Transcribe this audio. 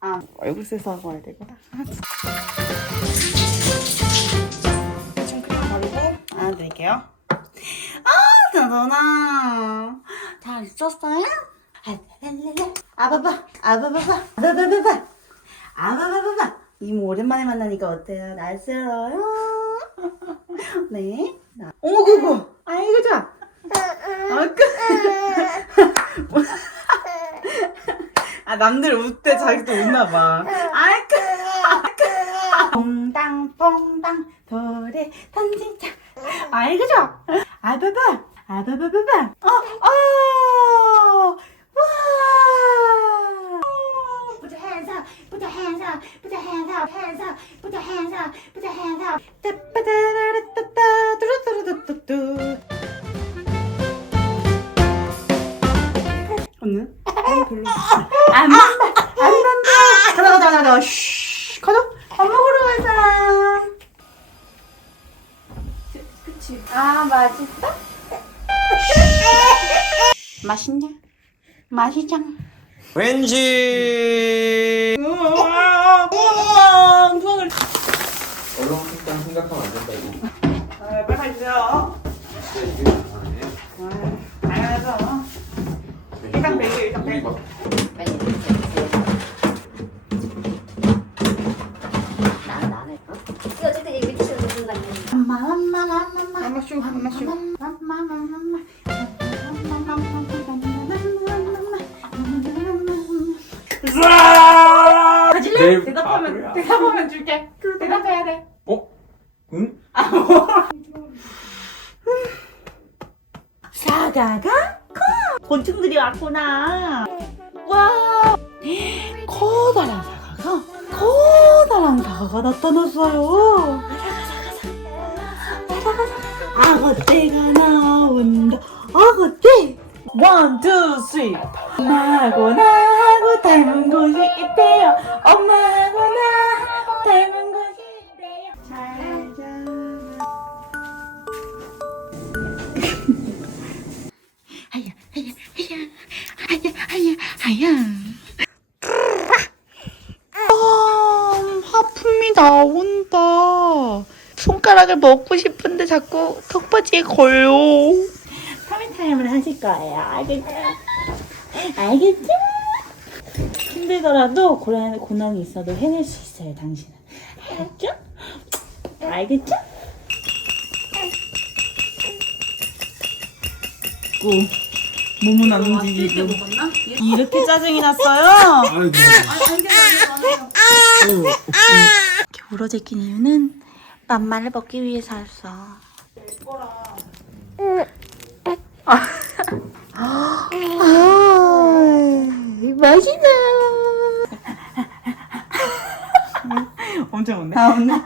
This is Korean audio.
아 얼굴 세수하고 와야 되구나. 손크림 바르고 안아드릴게요. 아 너나 잘 있었어요? 아바바 아바바바 아바바바바 아바바바바 이모 오랜만에 만나니까 어때요? 날쌔어요? 네. 그거 아이고 좋아. 아, 그... 아 남들 울때 자기도 웃나 봐. 아이고. 퐁당 퐁당 돌에 던지자. 아이고 좋아. 아바바 아바바바바. 어 어. 와. Put your hands up, put your hands up, put your hands up, hands up, put your hands up, put your hands up. 안 만다, 안 만다. 가자, 가자, 가자, 가자. 쉬, 가자. 밥 먹으러 가자. 그치. 아, 맛있다? 맛있냐? 맛있잖아. 왠지 우와, 우와, 우와. 얼렁뚱땅 생각하면 안 된다 이거 아, 빨리 주세요. 당연하죠. 우리. 막 나는 안 해. 어? 이거 어쨌든 얘기 치워서 누가 있는 엄마, 엄마, 엄마, 엄마. 엄마 슈, 엄마 슈. 가질래? 내일 대답하면 바보야. 대답하면 줄게. 대답해야 돼. 어? 응? 사과가 커. 곤충들이 왔구나. 와, 커다란 사과가 커다란 사과가 나타났어요. 아가떼가 나온다. 아가떼. 원, 투, 쓰리. 엄마하고 나하고 닮은 곳이 있대요. 엄마 하야 아, 하품이 나온다 손가락을 먹고 싶은데 자꾸 턱받이에 걸려 타임타임을 하실 거예요 알겠죠? 알겠죠? 힘들더라도 고난, 고난이 있어도 해낼 수 있어요 당신은 알겠죠? 알겠죠? 고 몸은 안 움직이고 이렇게 짜증이 났어요? 이렇게 울어제 낀 이유는 맘마를 먹기 위해서였어. 아, 맛있다. 엄청 웃네. 아, 웃네.